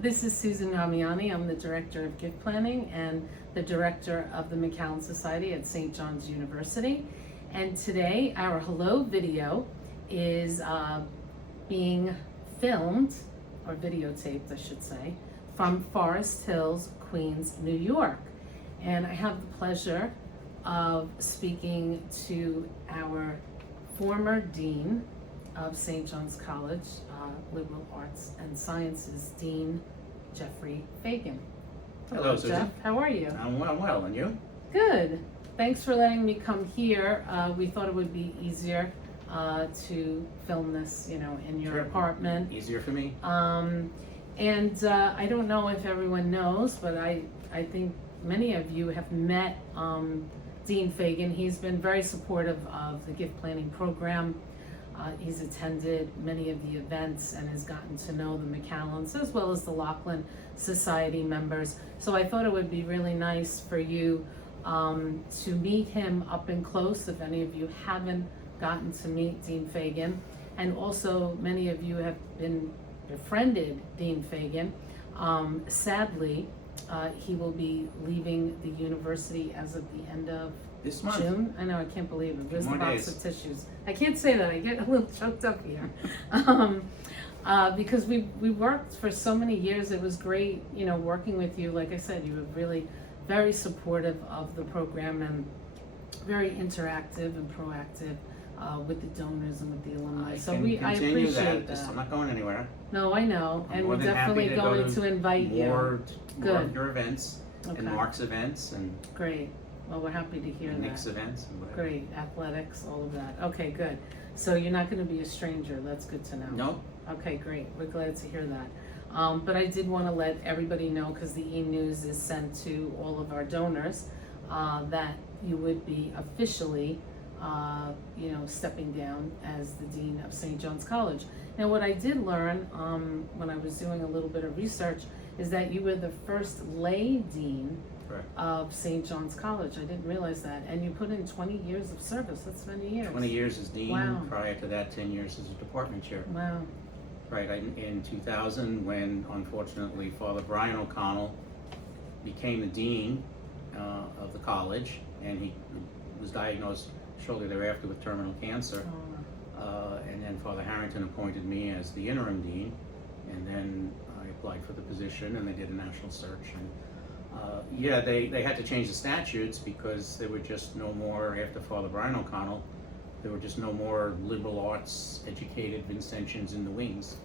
This is Susan Damiani. I'm the Director of Gift Planning and the Director of the McAllen Society at St. John's University. And today our hello video is being filmed, or videotaped I should say, from Forest Hills, Queens, New York. And I have the pleasure of speaking to our former Dean of St. John's College, Liberal Arts and Sciences, Dean Jeffrey Fagen. Hello, Susan. Jeff. How are you? I'm well, and you? Good. Thanks for letting me come here. We thought it would be easier to film this, in your apartment. Easier for me. And I don't know if everyone knows, but I think many of you have met Dean Fagen. He's been very supportive of the gift planning program. He's attended many of the events and has gotten to know the McAllens as well as the Laughlin Society members. So I thought it would be really nice for you to meet him up and close if any of you haven't gotten to meet Dean Fagen. And also many of you have befriended Dean Fagen. Sadly, he will be leaving the university as of the end of This month. June. I know, I can't believe it. Where's the box days. of tissues? I can't say that. I get a little choked up here. Because we worked for so many years. It was great, working with you. Like I said, you were really very supportive of the program and very interactive and proactive with the donors and with the alumni. I appreciate that. I'm not going anywhere. No, I know, I'm and more we're than happy definitely to go going to invite you. More Good. of your events and Okay. Mark's events and Great. Well, we're happy to hear that. Nick's events and whatever. Great. Athletics, all of that. Okay, good. So you're not going to be a stranger. That's good to know. No. Okay, great. We're glad to hear that. But I did want to let everybody know, because the e-news is sent to all of our donors, that you would be officially, stepping down as the Dean of St. John's College. Now, what I did learn when I was doing a little bit of research is that you were the first lay dean Correct. of St. John's College. I didn't realize that. And you put in 20 years of service. That's many years. 20 years as dean. Wow. Prior to that, 10 years as a department chair. Wow. Right. In 2000, when unfortunately Father Brian O'Connell became the dean of the college, and he was diagnosed shortly thereafter with terminal cancer. And then Father Harrington appointed me as the interim dean, and then I applied for the position, and they did a national search. And they had to change the statutes because there were just no more, after Father Brian O'Connell, there were just no more liberal arts educated Vincentians in the wings.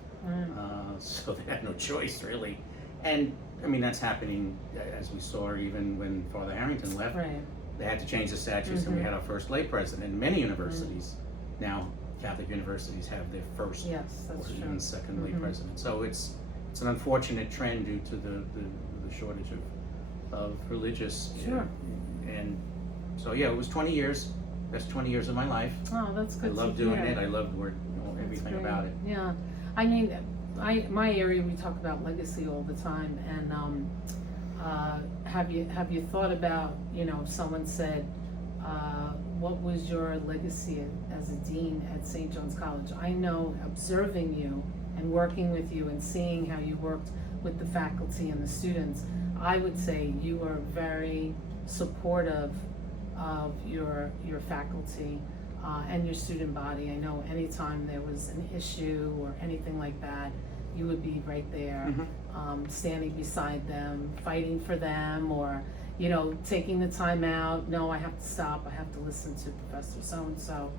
So they had no choice, really. And I mean, that's happening, as we saw even when Father Harrington left. Right. They had to change the statutes, and we had our first lay president. And many universities now, Catholic universities, have their first Yes, that's or true. even second lay president. So it's an unfortunate trend due to the shortage of religious. Sure. And so it was 20 years. That's 20 years of my life. Oh, that's good. I loved doing it. I loved everything about it. Yeah. I mean, my area, we talk about legacy all the time, and have you thought about, if someone said, what was your legacy as a dean at St. John's College? I know, observing you and working with you and seeing how you worked with the faculty and the students, I would say you were very supportive of your faculty and your student body. I know anytime there was an issue or anything like that, you would be right there, standing beside them, fighting for them, or taking the time out. No, I have to stop. I have to listen to Professor so-and-so.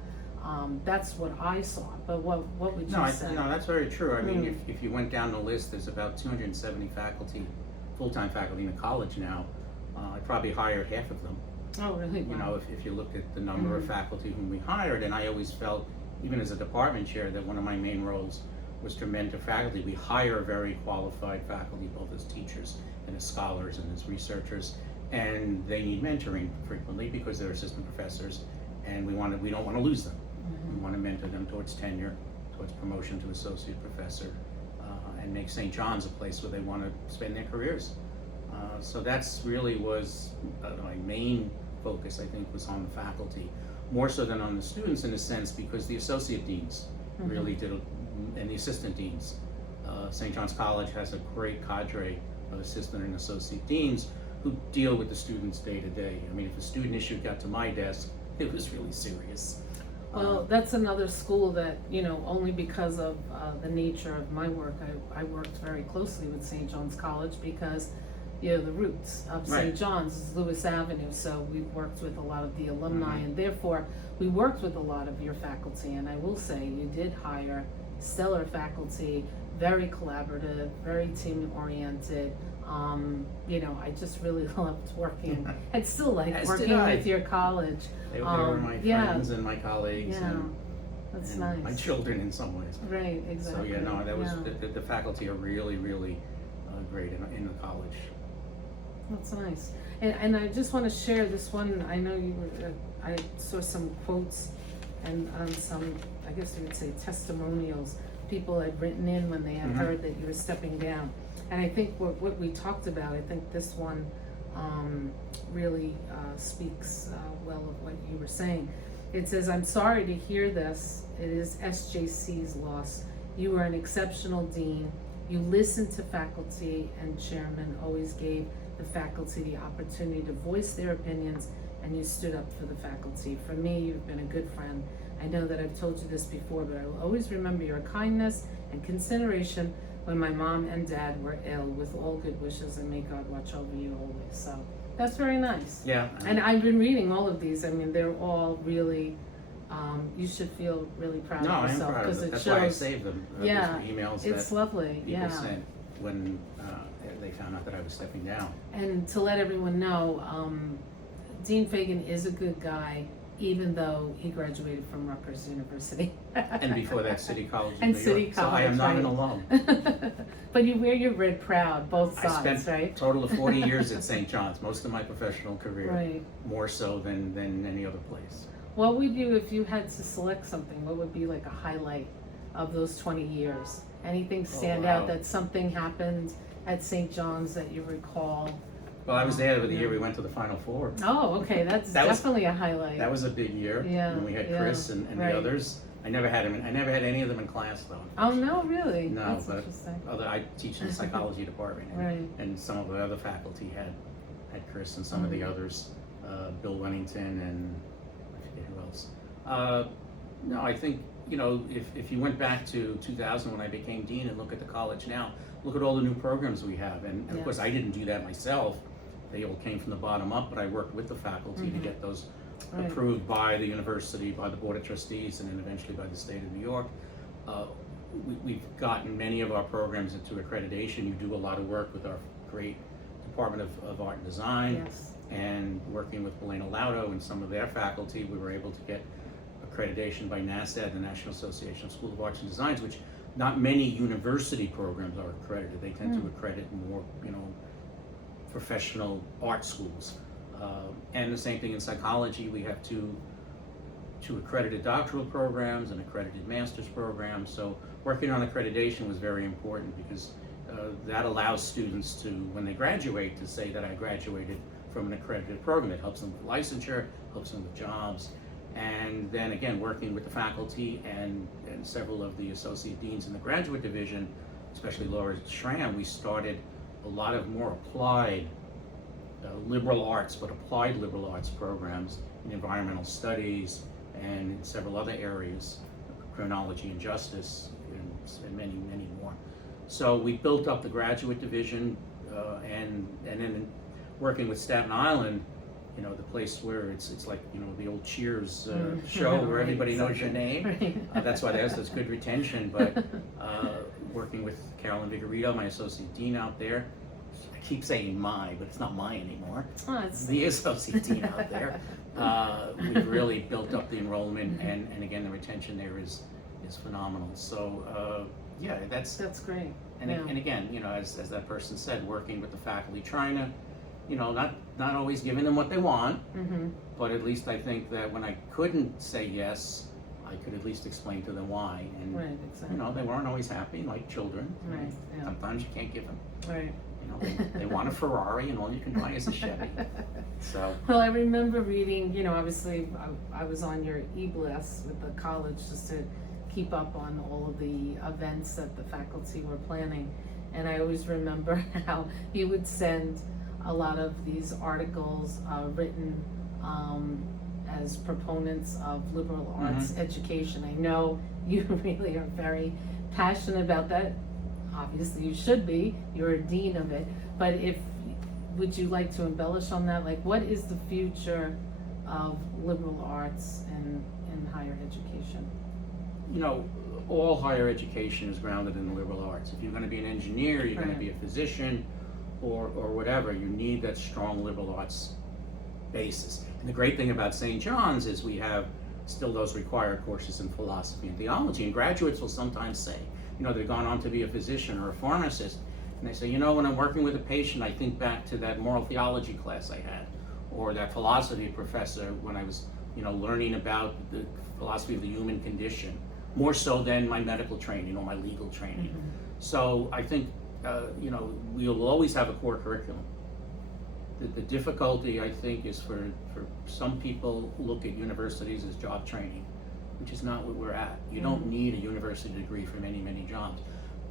That's what I saw. But what would you say? No, that's very true. I mean, if you went down the list, there's about 270 faculty, full-time faculty in the college now. I probably hired half of them. Oh, really? Wow. If you look at the number of faculty whom we hired, and I always felt, even as a department chair, that one of my main roles was to mentor faculty. We hire very qualified faculty, both as teachers and as scholars and as researchers, and they need mentoring frequently because they're assistant professors, and we don't want to lose them. We want to mentor them towards tenure, towards promotion to associate professor, and make St. John's a place where they want to spend their careers. So that's really was my main focus, I think, was on the faculty, more so than on the students in a sense, because the associate deans really did, and the assistant deans St. John's College has a great cadre of assistant and associate deans who deal with the students day to day. I mean, if a student issue got to my desk, it was really serious. Well, that's another school that, only because of the nature of my work, I worked very closely with St. John's College because, the roots of St. Right. John's is Lewis Avenue, so we worked with a lot of the alumni, Mhm. and therefore we worked with a lot of your faculty. And I will say, you did hire stellar faculty, very collaborative, very team-oriented. I just really loved working, and still like As did working I. with your college. They were my yeah. friends and my colleagues Yeah, and, that's and nice. my children in some ways. Right, exactly. So yeah, no, that was Yeah. the faculty are really, really great in the college. That's nice. And I just want to share this one. I know you were, I saw some quotes and some, I guess you would say, testimonials people had written in when they had Mhm. heard that you were stepping down. And I think what we talked about, I think this one really speaks well of what you were saying. It says, "I'm sorry to hear this. It is SJC's loss. You were an exceptional dean. You listened to faculty, and chairman always gave the faculty the opportunity to voice their opinions, and you stood up for the faculty. For me, you've been a good friend. I know that I've told you this before, but I will always remember your kindness and consideration when my mom and dad were ill. With all good wishes, and may God watch over you always." So that's very nice. Yeah. And I've been reading all of these. I mean, they're all really, you should feel really proud No, of I am yourself, proud of because it. it That's why I shows, saved them. Yeah, Those were emails it's that lovely, people yeah. sent when they found out that I was stepping down. And to let everyone know, Dean Fagen is a good guy, even though he graduated from Rutgers University. And before that, City College of And New City York. So I am College, not an right. alum. But you wear your red proud, both I sides, spent right? a total of 40 years at St. John's, most of my professional career, Right. more so than any other place. What would you, if you had to select something, what would be like a highlight of those 20 years? Anything stand wow. out that something happened at St. John's that you recall? Well, I was there the Yeah. year we went to the Final Four. Oh, okay, that's That was- definitely a highlight. That was a big year. Yeah, When we had yeah, Chris and right. the others. I never had any of them in class though. Oh, no, really? No, That's but interesting. I teach in the psychology department, and, Right. and some of the other faculty had Chris and some of the Mhm. others, Bill Wennington and I forget who else. No, I think if you went back to 2000 when I became dean and look at the college now, look at all the new programs we have, and of course Yes. I didn't do that myself. They all came from the bottom up, but I worked with the faculty to Mhm. get those Right. approved by the university, by the Board of Trustees, and then eventually by the state of New York. We've gotten many of our programs into accreditation. You do a lot of work with our great Department of Art and Design, Yes. and working with Belena Laudo and some of their faculty, we were able to get accreditation by NASDAD, the National Association of School of Arts and Designs, which not many university programs are accredited. They tend to accredit more, professional art schools. And the same thing in psychology. We have two accredited doctoral programs and accredited master's programs. So working on accreditation was very important because that allows students to, when they graduate, to say that I graduated from an accredited program. It helps them with licensure, helps them with jobs. And then again, working with the faculty and several of the associate deans in the graduate division, especially Laura Schramm, we started a lot of more applied liberal arts, but applied liberal arts programs in environmental studies and in several other areas, criminology and justice, and many, many more. So we built up the graduate division, and then working with Staten Island, the place where it's like, the old Cheers show where Right, everybody knows your exactly. name. Right. That's why there's good retention, but working with Carolyn Vigorito, my associate dean out there. I keep saying but it's not my anymore. Oh, it's The associate dean out there. We've really built up the enrollment, and again, the retention there is phenomenal. So, yeah, that's great. and, Yeah. and again, as that person said, working with the faculty, trying to, not always giving them what they want, Mm-hmm. but at least I think that when I couldn't say yes, I could at least explain to them why. And, Right, exactly. they weren't always happy, like children. Right, yeah. Sometimes you can't give them. Right. They want a Ferrari, and all you can buy is a Chevy. So, Well, I remember reading, obviously I was on your e-blast with the college just to keep up on all of the events that the faculty were planning. And I always remember how he would send a lot of these articles written as proponents of liberal arts education. I know you really are very passionate about that. Obviously you should be, you're a dean of it, but would you like to embellish on that? Like, what is the future of liberal arts in higher education? You know, all higher education is grounded in the liberal arts. If you're going to be an engineer, you're going to be a physician, or whatever, you need that strong liberal arts basis. And the great thing about St. John's is we have still those required courses in philosophy and theology, and graduates will sometimes say, you know, they've gone on to be a physician or a pharmacist, and they say, you know, when I'm working with a patient, I think back to that moral theology class I had, or that philosophy professor when I was, you know, learning about the philosophy of the human condition, more so than my medical training or my legal training. So I think, you know, we'll always have a core curriculum. The difficulty, I think, is for some people who look at universities as job training, which is not what we're at. You don't need a university degree for many, many jobs.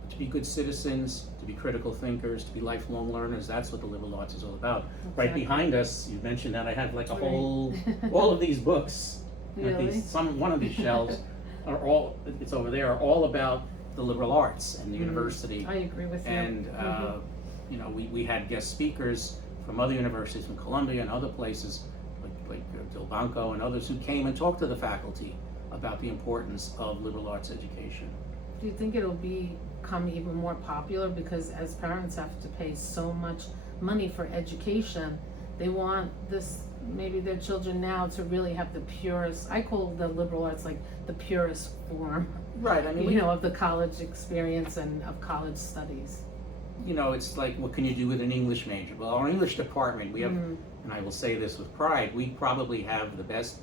But to be good citizens, to be critical thinkers, to be lifelong learners, that's what the liberal arts is all about. Right behind us, you mentioned that I have like a whole, all of these books, Really? one of these shelves are all, it's over there, are all about the liberal arts and the university. I agree with you. And, you know, we had guest speakers from other universities, from Columbia and other places, like Del Banco and others, who came and talked to the faculty about the importance of liberal arts education. Do you think it'll become even more popular because as parents have to pay so much money for education, they want maybe their children now to really have the purest, I call the liberal arts like the purest form, Right, I mean, you know, of the college experience and of college studies. you know, it's like, what can you do with an English major? Well, our English department, we have, and I will say this with pride, we probably have the best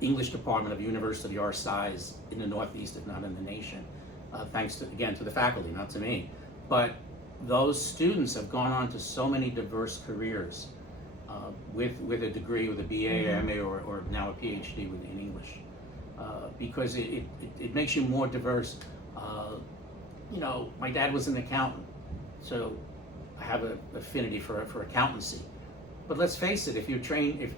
English department of a university our size in the Northeast, if not in the nation, thanks to, again, to the faculty, not to me. But those students have gone on to so many diverse careers with a degree, with a BA, MA, or now a Ph.D. in English, because it makes you more diverse. You know, my dad was an accountant, so I have an affinity for accountancy. But let's face it, if you're trained, if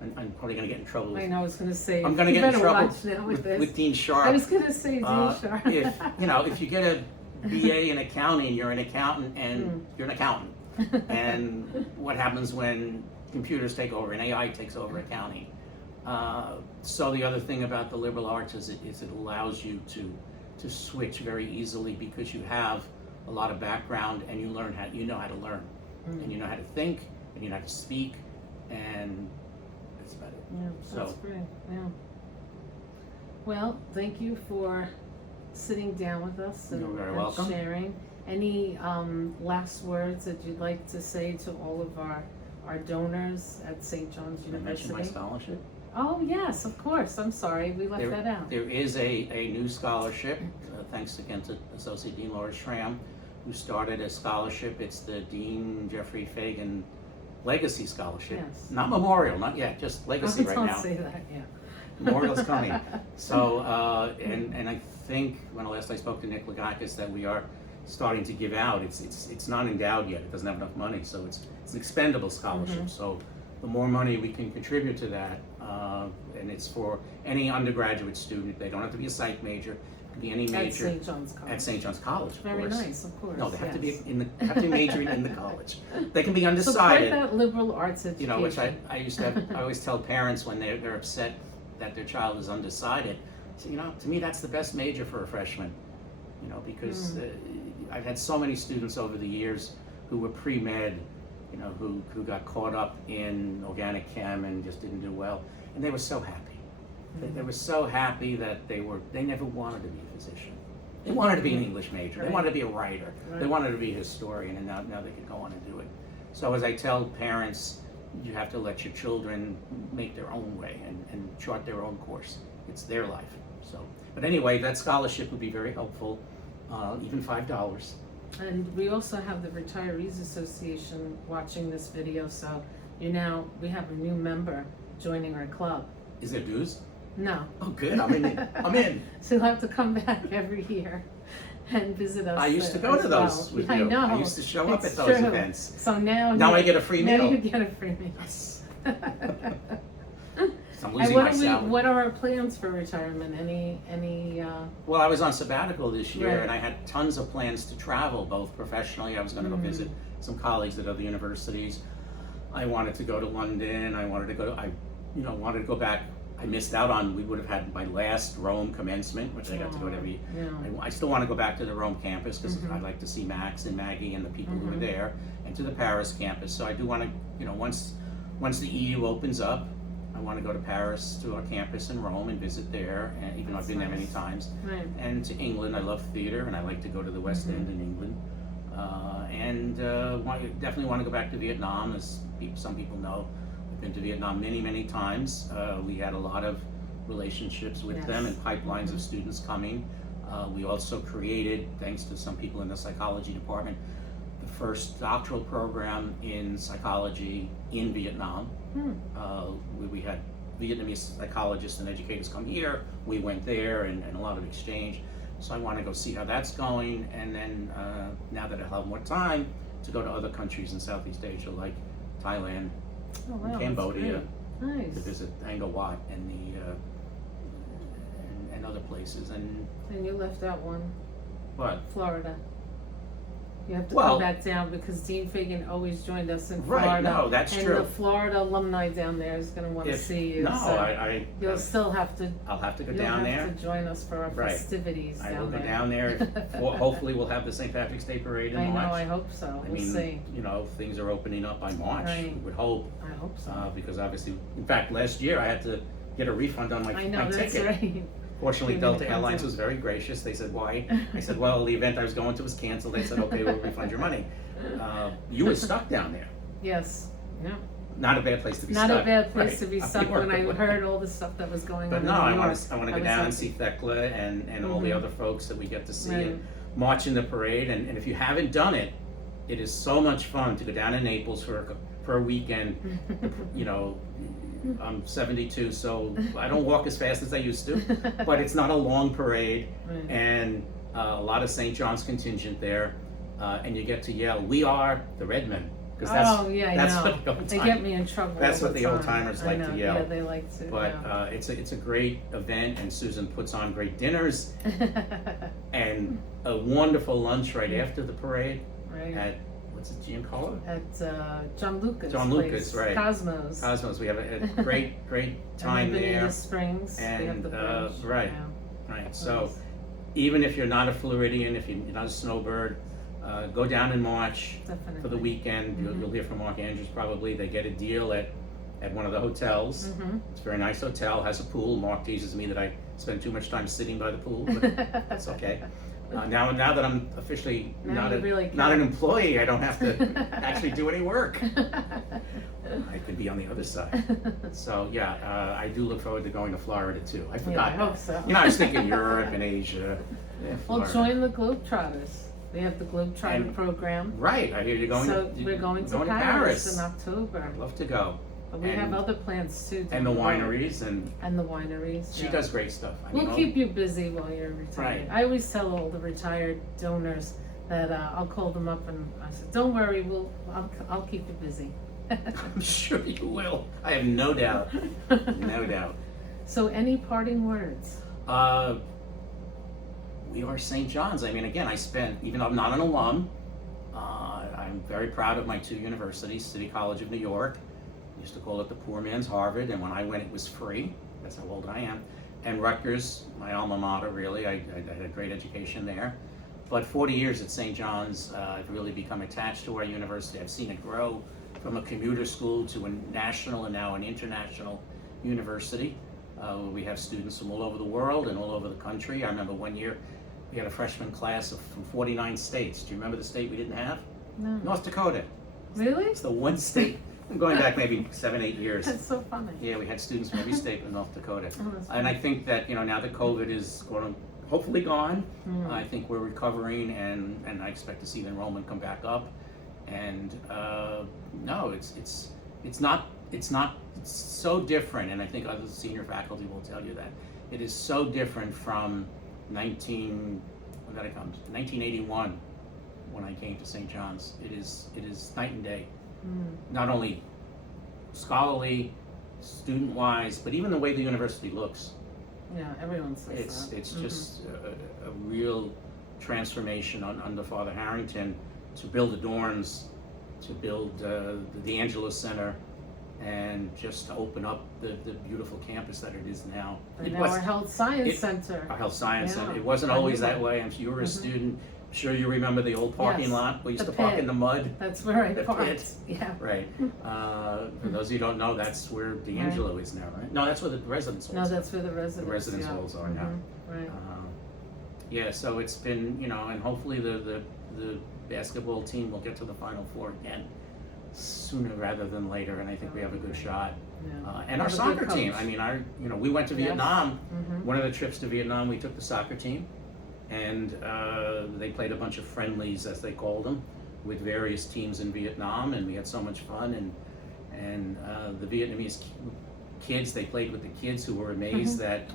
I'm probably going to get in trouble. I know, I was going to say, I'm going to get in trouble with with Dean Sharp. I was going to say Dean Sharp. If you know, if you get a BA in accounting, you're an accountant, and you're an accountant. And what happens when computers take over and AI takes over accounting? So the other thing about the liberal arts is it allows you to switch very easily because you have a lot of background and you know how to learn, and you know how to think, and you know how to speak, and that's about it. Yeah, that's great. Yeah. Well, thank you for sitting down with us You're very and welcome. sharing. Any last words that you'd like to say to all of our donors at St. John's Did I mention University? my scholarship? Oh, yes, of course. I'm sorry, we left that out. There is a new scholarship, thanks again to Associate Dean Laura Schramm, who started a scholarship. It's the Dean Jeffrey Fagen Legacy Scholarship. Yes. Not memorial, not yet, just legacy right now. Don't say that, yeah. Memorial's coming. So, and I think when last I spoke to Nick Lagakis that we are starting to give out. It's not endowed yet. It doesn't have enough money, so it's an expendable scholarship. So the more money we can contribute to that, and it's for any undergraduate student. They don't have to be a psych major. It can be any major. At St. John's College. At St. John's College, of Very course. nice, of course. No, they have to be yes. have to be majoring in the college. They can be undecided. Support that liberal arts education. You know, which I used to have, I always tell parents when they're upset that their child is undecided. So, you know, to me that's the best major for a freshman. You know, because I've had so many students over the years who were pre-med, you know, who got caught up in organic chem and just didn't do well, and they were so happy. They were so happy that they never wanted to be a physician. They wanted to be an English major. They wanted to be a writer. They wanted to be a historian, and now they could go on and do it. So as I tell parents, you have to let your children make their own way and chart their own course. It's their life. So, but anyway, that scholarship would be very helpful, even $5. And we also have the Retirees Association watching this video, so we have a new member joining our club. Is there dues? No. Oh, good. I'm in. I'm in. So you'll have to come back every year and visit us. I used to go as to those well. with I you. know. I used to show up It's at those true. events. So now Now I get a free Now meal. you get a free meal. Yes. So I'm And losing my what salary. what are our plans for retirement? Any Well, I was on sabbatical this year, Right. and I had tons of plans to travel, both professionally. I was going to go visit some colleagues at other universities. I wanted to go to London. I wanted to go. Wanted to go back. I missed out on. We would have had my last Rome commencement, which I got to go to every. Yeah. I still want to go back to the Rome campus because I like to see Max and Maggie and the people who are there, and to the Paris campus. So I do want to, once the EU opens up, I want to go to Paris to our campus in Rome and visit there. And even though I've been there many times, Right. and to England. I love theater, and I like to go to the West End in England. Definitely want to go back to Vietnam, as some people know. I've been to Vietnam many, many times. We had a lot of relationships with them and pipelines of students coming. We also created, thanks to some people in the psychology department, the first doctoral program in psychology in Vietnam. We had Vietnamese psychologists and educators come here. We went there, and a lot of exchange. So I want to go see how that's going, and then now that I'll have more time, to go to other countries in Southeast Asia like Thailand, Oh, wow, Cambodia, that's great. to Nice. visit Angkor Wat and and other places. And And you left out one, but Florida. You have to Well- come back down because Dean Fagen always joined us in Right, Florida. no, that's and true. the Florida alumni down there is going to want to see you. no, so you'll still have to. I'll have to go You'll down have there. to join us for our Right. festivities I down will go there. down there. Hopefully, we'll have the St. Patrick's Day parade in I March. know. I hope so. I We'll mean, see. things are opening up by March. Right. We would hope, I hope so. because obviously, in fact, last year I had to get a refund on I my know that's ticket. right. Fortunately, You're Delta gonna come Airlines to- was very gracious. They said, "Why?" I said, "Well, the event I was going to was canceled." They said, "Okay, we'll refund your money." You were stuck down there. Yes. Yeah. Not a bad place to be Not stuck. a bad place Right. to be Up stuck New when I York. heard all the stuff that was going But on. no, in I New want York. to go was down and happy. see Thecla and all the other folks that we get to see Right. and march in the parade. And if you haven't done it, it is so much fun to go down to Naples for a weekend. I'm 72, so I don't walk as fast as I used to, but it's not a long parade, Right. and a lot of St. John's contingent there, and you get to yell, "We are the Red Men," because that's Oh yeah, I that's know. what the old They time- get me in trouble. that's all what the the old time. timers I like to know. yell. Yeah, they like to. But it's a great event, and Susan puts on great dinners and a wonderful lunch right after the parade right. at what's it, Giancarlo? At John Lucas. John place, Lucas, right. Cosmos. Cosmos. We have a great time and then there. Bonita Springs. They have And, the bridge. right. Yeah. Right. So even if you're not a Floridian, if you're not a snowbird, go down in March Definitely. for the weekend. You'll hear from Mark Andrews probably. They get a deal at one of the hotels. It's a very nice hotel, has a pool. Mark teases me that I spend too much time sitting by the pool, but that's okay. Now that I'm officially Now you really not an can. employee, I don't have to actually do any work. I could be on the other side. So yeah, I do look forward to going to Florida too. I forgot. I hope so. I was thinking Europe and Asia. Yeah, Well, Florida. join the Globetrotters. We have the Globetrotter And- program. Right, I hear you're going. So we're going to Paris in October. I'd love to go. But we and- have other plans too. And the down road. wineries, and And the wineries. she yeah. does great stuff. I mean, We'll keep you busy while you're retired. Right. I always tell all the retired donors that I'll call them up and I said, "Don't worry, I'll keep you busy." I'm sure you will. I have no doubt. No doubt. So, any parting words? We are St. John's. I mean, again, even though I'm not an alum, I'm very proud of my two universities, City College of New York. I used to call it the poor man's Harvard, and when I went, it was free. That's how old I am. And Rutgers, my alma mater, really. I had a great education there. But 40 years at St. John's, I've really become attached to our university. I've seen it grow from a commuter school to a national and now an international university. We have students from all over the world and all over the country. I remember one year we had a freshman class from 49 states. Do you remember the state we didn't have? No. North Dakota. Really? It's the one state. I'm going back maybe 7, 8 years. That's so funny. Yeah, we had students from every state in North Dakota. Oh, that's And I think that, now that COVID is going to hopefully gone, Mm. I think we're recovering, and I expect to see the enrollment come back up. And no, it's it's so different, and I think other senior faculty will tell you that. It is so different from 1981 when I came to St. John's. It is night and day. Not only scholarly, student-wise, but even the way the university looks. Yeah, everyone says that. It's just a real transformation under Father Harrington, to build the dorms, to build the D'Angelo Center, and just to open up the beautiful campus that it is now. And now our Health Science Center. Our Health Science Yeah. Center. It wasn't always that way. I'm sure you were a student. I'm sure you remember the old parking Yes. lot. We used The to park pit. in the mud. That's where I The parked. pit. Yeah. Right. For those of you who don't know, that's where D'Angelo is now, right? No, that's where the residence halls No, are. that's where the residents. The residence yeah. halls are now. Right. Yeah, so it's been, and hopefully the basketball team will get to the Final Four again sooner rather than later, and I think we have a good shot. Yeah. And our Have a soccer good team, coach. I mean, we went to Yes. Vietnam. One of the trips to Vietnam, we took the soccer team, and they played a bunch of friendlies, as they called them, with various teams in Vietnam, and we had so much fun. And the Vietnamese kids, they played with the kids who were amazed that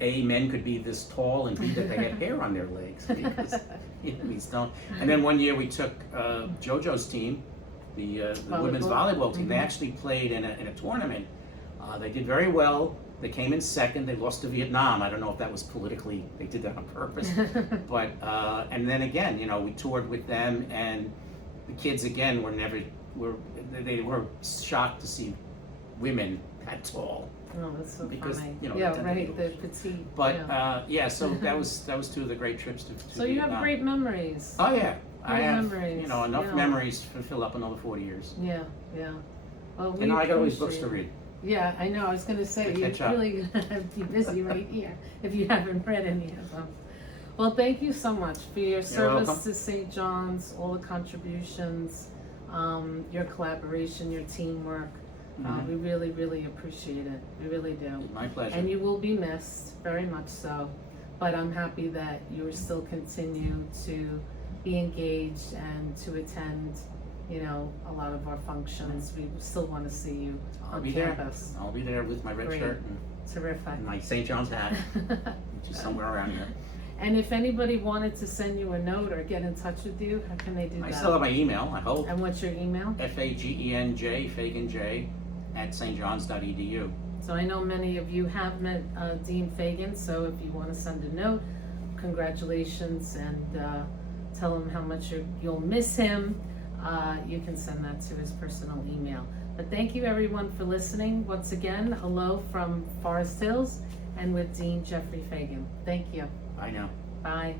A, men could be this tall, and B, that they had hair on their legs, because Vietnamese don't. And then one year we took JoJo's team, the women's volleyball team. They actually played in a tournament. They did very well. They came in second. They lost to Vietnam. I don't know if that was politically, they did that on purpose. But, and then again, we toured with them, and the kids again they were shocked to see women that tall. Oh, that's so Because, funny. they Yeah, tend to right, be- the petite. But yeah. so that was two of the great trips to So you Vietnam. have great memories. Oh yeah, I Great have memories, enough yeah. memories to fill up another 40 years. Yeah, yeah. Well, we And now I got all these books to appreciate it. read. Yeah, I know. I was going to say, To you're catch up. really going to be busy right here if you haven't read any of them. Well, thank you so much for your service welcome. to St. John's, all the contributions, your collaboration, your teamwork. We really, really appreciate it. We really do. My pleasure. And you will be missed, very much so. But I'm happy that you still continue to be engaged and to attend, a lot of our functions. We still want to see you I'll on be there. campus. I'll be there with my red Great. shirt Terrific. and my St. John's hat, which is somewhere around here. And if anybody wanted to send you a note or get in touch with you, how can they do I that? still have my email, I hope. And what's your email? FAGENJ, FagenJ, @stjohns.edu. So I know many of you have met Dean Fagen, so if you want to send a note, congratulations, and tell him how much you'll miss him. You can send that to his personal email. But thank you everyone for listening. Once again, hello from Forest Hills and with Dean Jeffrey Fagen. Thank you. Bye now. Bye.